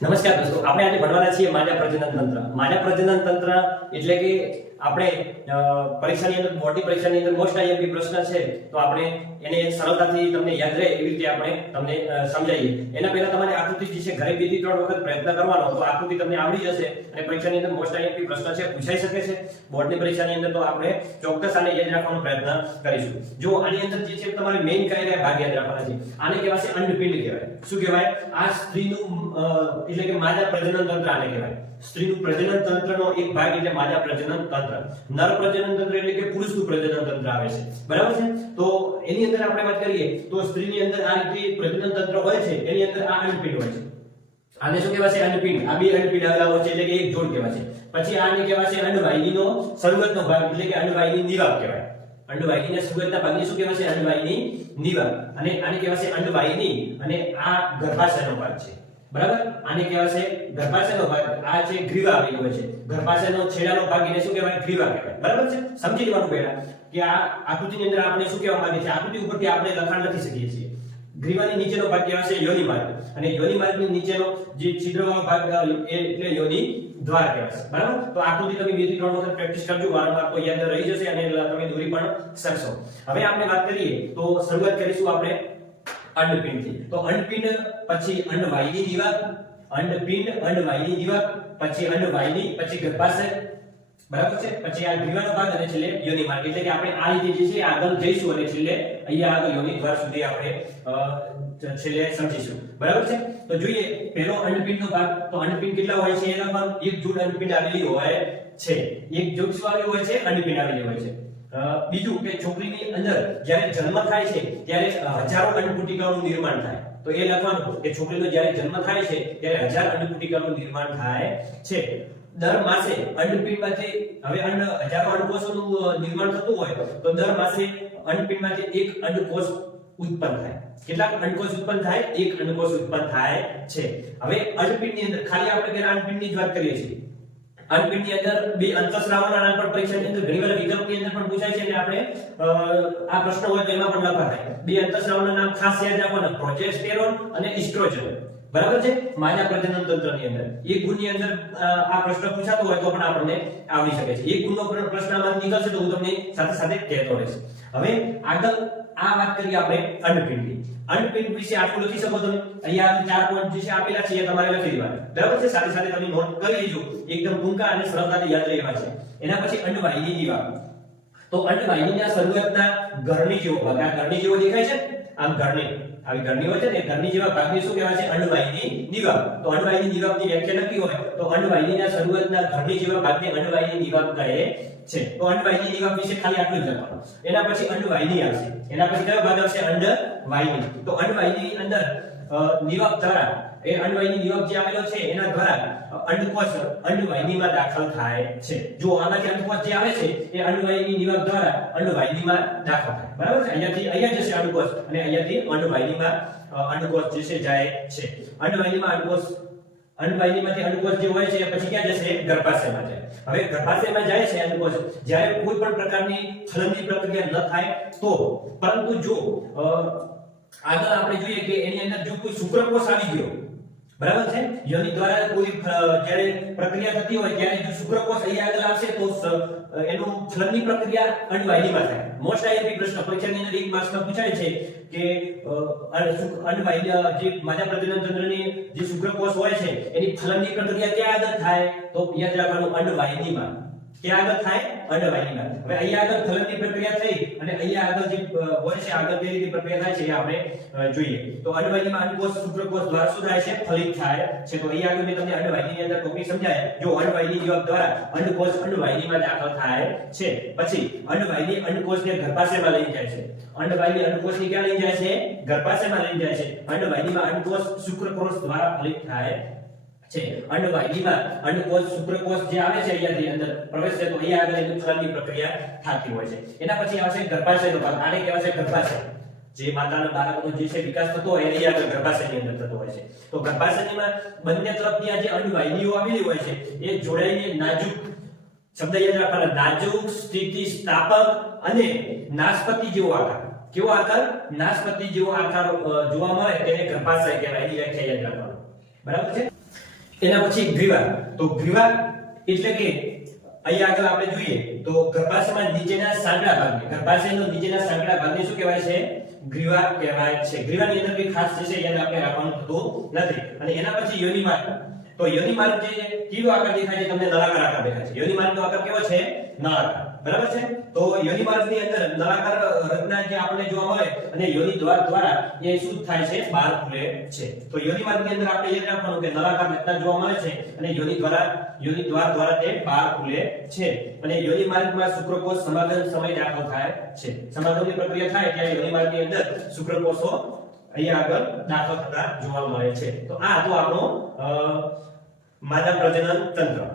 નમસ્કાર દોસ્તો, આપણે આજે ભણવાના છીએ માનવ પ્રજનન તંત્ર. માનવ પ્રજનન તંત્ર એટલે કે આપણે પરીક્ષાની અંદર, મોટી પરીક્ષાની અંદર મોસ્ટ આઈએમપી પ્રશ્ન છે તો આપણે એને સરળતાથી તમને યાદ રહે એવી રીતે આપણે તમને સમજાવીએ. એના પહેલા તમારે આકૃતિ જે છે ઘરે 2 થી 3 વખત પ્રયત્ન કરવાનો, તો આકૃતિ તમને આવડી જશે અને પરીક્ષાની અંદર મોસ્ટ આઈએમપી પ્રશ્ન છે પૂછાઈ શકે છે. બોર્ડની પરીક્ષાની અંદર તો આપણે ચોક્કસ આને યાદ રાખવાનો પ્રયત્ન કરીશું. જો આની અંદર જે છે તમારે મેઇન કયા ભાગ યાદ રાખવાના છે. આને કહેવાય છે અંડપિંડ કહેવાય. શું કહેવાય? આ સ્ત્રીનું એટલે કે માદા પ્રજનન તંત્ર આને કહેવાય. સ્ત્રીનું પ્રજનન તંત્રનો એક ભાગ એટલે માદા પ્રજનન તંત્ર. નર પ્રજનન તંત્ર એટલે કે પુરુષનું પ્રજનન તંત્ર આવે છે. બરાબર છે? તો એની અંદર આપણે વાત કરીએ તો સ્ત્રીની અંદર આ રીતે પ્રજનન તંત્ર હોય છે, એની અંદર આ અંડપિંડ હોય છે. આને શું કહેવાય છે? અંડપિંડ. આ બે અંડપિંડ આવેલા છે એટલે કે એક જોડ કહેવાય છે. પછી આને કહેવાય છે અંડવાહિનીનો શરૂઆતનો ભાગ એટલે કે અંડવાહિની નિવાક કહેવાય. અંડવાહિનીના શરૂઆતના ભાગને શું કહેવાય છે? અંડવાહિની નિવાક. અને આને કહેવાય છે અંડવાહિની અને આ ગર્ભાશયનો ભાગ છે. બરાબર? આને કહેવાય છે ગર્ભાશયનો ભાગ. આ છે ગ્રીવા આવેલું હોય છે. ગર્ભાશયનો છેડાનો ભાગ એને શું કહેવાય? ગ્રીવા કહેવાય. બરાબર છે? સમજી લેવાનું પહેલા કે આ આકૃતિની અંદર આપણે શું કહેવા માંગીએ છીએ. આકૃતિ ઉપરથી આપણે લખાણ લખી શકીએ છીએ. ગ્રીવાની નીચેનો ભાગ કહેવાય છે યોનિ માર્ગ અને યોનિ માર્ગની નીચેનો જે છિદ્રવાળો ભાગ એટલે યોનિ દ્વાર કહેવાય છે. બરાબર? તો આકૃતિ તમે 2 થી 3 વખત પ્રેક્ટિસ કરજો, વારંવાર તો યાદ રહી જશે અને તમે દોરી પણ શકશો. હવે આપણે વાત કરીએ તો શરૂઆત કરીશું આપણે અંડપિંડથી. તો અંડપિંડ પછી અંડવાહિની નિવાક, અંડપિંડ અંડવાહિની નિવાક, પછી અંડવાહિની, પછી ગર્ભાશય. બરાબર છે? પછી આ ગ્રીવાનો ભાગ અને છેલ્લે યોનિ માર્ગ. એટલે કે આપણે આ રીતે જે છે આગળ જઈશું અને છેલ્લે અહીંયા આગળ યોનિ દ્વાર સુધી આપણે છેલ્લે સમજીશું. બરાબર છે? તો જોઈએ પહેલો અંડપિંડનો ભાગ. તો અંડપિંડ કેટલા હોય છે? એના પર એક જોડ અંડપિંડ આવેલી હોય છે. એક જોડ શું આવેલી હોય છે? અંડપિંડ આવેલી હોય છે. બીજું કે છોકરીની અંદર જ્યારે જન્મ થાય છે ત્યારે હજારો અંડપુટિકાઓનું નિર્માણ થાય. તો એ લખવાનું કે છોકરીનો જ્યારે જન્મ થાય છે ત્યારે 1000 અંડપુટિકાઓનું નિર્માણ થાય છે. દર માસે અંડપિંડમાંથી હવે હજારો અંડકોષોનું નિર્માણ થતું હોય તો દર માસે અંડપિંડમાંથી એક અંડકોષ ઉત્પન્ન થાય. કેટલા અંડકોષ ઉત્પન્ન થાય? એક અંડકોષ ઉત્પન્ન થાય છે. હવે અંડપિંડની અંદર ખાલી આપણે પહેલા અંડપિંડની જ વાત કરીએ છીએ. અંડપિંડની અંદર બે અંતઃસ્રાવના નામ પર પરીક્ષાની અંદર ઘણીવાર વિકલ્પની અંદર પણ પૂછાય છે અને આપણે આ પ્રશ્ન હોય તો એમાં પણ લખવા થાય. બે અંતઃસ્રાવના નામ ખાસ યાદ રાખવાના, પ્રોજેસ્ટેરોન અને ઇસ્ટ્રોજન. બરાબર છે? માદા પ્રજનન તંત્રની અંદર એક ગુણની અંદર આ પ્રશ્ન પૂછાતો હોય તો પણ આપણને આવડી શકે છે. એક ગુણનો પ્રશ્ન આમાંથી નીકળશે તો હું તમને સાથે સાથે કહેતો રહીશ. હવે આગળ આ વાત કરીએ આપણે અંડપિંડની. અંડપિંડ વિશે આટલું લખી શકો તમે. અહીંયા 4 પોઈન્ટ જે છે આપેલા છે એ તમારે લખી દેવાના. બરાબર છે? સાથે સાથે તમે નોટ કરી લેજો. એકદમ ટૂંકા અને સરળતાથી યાદ રહેવા છે. એના પછી અંડવાહિની નિવાક. તો અંડવાહિનીના શરૂઆતના ગરણી જેવો ભાગ, આ ગરણી જેવો દેખાય છે, આમ ગરણી આવી ગરણી હોય છે ને, ગરણી જેવા ભાગને શું કહેવાય છે? અંડવાહિની નિવાક. તો અંડવાહિની નિવાકની વ્યાખ્યા લખી હોય તો અંડવાહિનીના શરૂઆતના ગરણી જેવા ભાગને અંડવાહિની નિવાક કહે છે. તો અંડવાહિની નિવાક વિશે ખાલી આટલું જ લખવાનું. એના પછી અંડવાહિની આવશે. એના પછી કયો ભાગ આવશે? અંડવાહિની. તો અંડવાહિની અંદર નિવાક દ્વારા એ અંડવાહિની નિવાક જે આવેલો છે એના દ્વારા અંડકોષ અંડવાહિનીમાં દાખલ થાય છે. જો આમાંથી અંડકોષ જે આવે છે એ અંડવાહિની નિવાક દ્વારા અંડવાહિનીમાં દાખલ થાય. બરાબર છે? અહીંયાથી અહીંયા જશે અંડકોષ અને અહીંયાથી અંડવાહિનીમાં અંડકોષ જે છે જાય છે. અંડવાહિનીમાં અંડવાહિનીમાંથી અંડકોષ જે હોય છે પછી ક્યાં જશે? ગર્ભાશયમાં જાય. હવે ગર્ભાશયમાં જાય છે અંડકોષ, જ્યારે કોઈ પણ પ્રકારની ફલનની પ્રક્રિયા ન થાય તો, પરંતુ જો આગળ આપણે જોઈએ કે એની અંદર જો કોઈ શુક્રકોષ આવી ગયો, બરાબર છે? યોનિ દ્વારા કોઈ જ્યારે પ્રક્રિયા થતી હોય ત્યારે જો શુક્રકોષ અહીંયા આગળ આવશે તો એનું ફલનની પ્રક્રિયા અંડવાહિનીમાં થાય. મોસ્ટ આઈએમપી પ્રશ્ન પરીક્ષાની અંદર 1 માર્ક્સમાં પૂછાય છે કે અંડવાહિની જે માદા પ્રજનન તંત્રની જે શુક્રકોષ હોય છે એની ફલનની પ્રક્રિયા ક્યાં આગળ થાય? તો યાદ રાખવાનું, અંડવાહિનીમાં. ક્યાં આગળ થાય? અંડવાહિનીમાં. હવે અહીંયા આગળ ફલનની પ્રક્રિયા થઈ અને અહીંયા આગળ જે હોય છે આગળ કઈ રીતે પ્રક્રિયા થાય છે એ આપણે જોઈએ. તો અંડવાહિનીમાં અંડકોષ શુક્રકોષ દ્વારા શું થાય છે? ફલિત થાય છે. તો અહીંયા આગળ મેં તમને અંડવાહિનીની અંદર ટોપિક સમજાય. જો અંડવાહિની નિવાક દ્વારા અંડકોષ અંડવાહિનીમાં દાખલ થાય છે. પછી અંડવાહિની અંડકોષને ગર્ભાશયમાં લઈ જાય છે. અંડવાહિની અંડકોષને ક્યાં લઈ જાય છે? ગર્ભાશયમાં લઈ જાય છે. અંડવાહિનીમાં અંડકોષ શુક્રકોષ દ્વારા ફલિત થાય છે. અંડવાહિનીમાં અંડકોષ શુક્રકોષ જે આવે છે અહીંયાથી અંદર પ્રવેશ છે તો અહીંયા આગળ એની ફલનની પ્રક્રિયા થતી હોય છે. એના પછી આવશે ગર્ભાશયનો ભાગ. આને કહેવાય છે ગર્ભાશય. જે માતાના બાળકનો જે છે વિકાસ થતો હોય એ આગળ ગર્ભાશયની અંદર થતો હોય છે. તો ગર્ભાશયમાં બંને તરફની આ જે અંડવાહિનીઓ આવેલી હોય છે એ જોડાઈને નાજુક, શબ્દ યાદ રાખવાના, નાજુક, સ્થિતિસ્થાપક અને નાશપતિ જેવો આકાર. કેવો આકાર? નાશપતિ જેવો આકાર જોવા મળે તેને ગર્ભાશય કહેવાય. એની વ્યાખ્યા યાદ રાખવાનું. બરાબર છે? એના પછી ગ્રીવા. તો ગ્રીવા એટલે કે અહીંયા આગળ આપણે જોઈએ તો ગર્ભાશયમાં નીચેના સાંકડા ભાગને, ગર્ભાશયનો નીચેના સાંકડા ભાગને શું કહેવાય છે? ગ્રીવા કહેવાય છે. ગ્રીવાની અંદર કોઈ ખાસ જે છે યાદ આપણે રાખવાનું થતું નથી. અને એના પછી યોનિ માર્ગ. તો યોનિ માર્ગ જે કેવો આકાર દેખાય છે? તમને નળાકાર આકાર દેખાય છે. યોનિ માર્ગનો આકાર કેવો છે? નળાકાર. બરાબર છે? તો યોનિ માર્ગની અંદર નળાકાર રચના જે આપણને જોવા મળે અને યોનિ દ્વાર દ્વારા એ શું થાય છે? બહાર ખુલે છે. તો યોનિ માર્ગની અંદર આપણે યાદ રાખવાનું કે નળાકાર રચના જોવા મળે છે અને યોનિ દ્વાર દ્વારા તે બહાર ખુલે છે. અને યોનિ માર્ગમાં શુક્રકોષ સમાગમ સમય દાખલ થાય છે. સમાગમની પ્રક્રિયા થાય ત્યારે યોનિ માર્ગની અંદર શુક્રકોષો અહીંયા આગળ દાખલ થતા જોવા મળે છે. તો આ તો આપણો માદા પ્રજનન તંત્ર.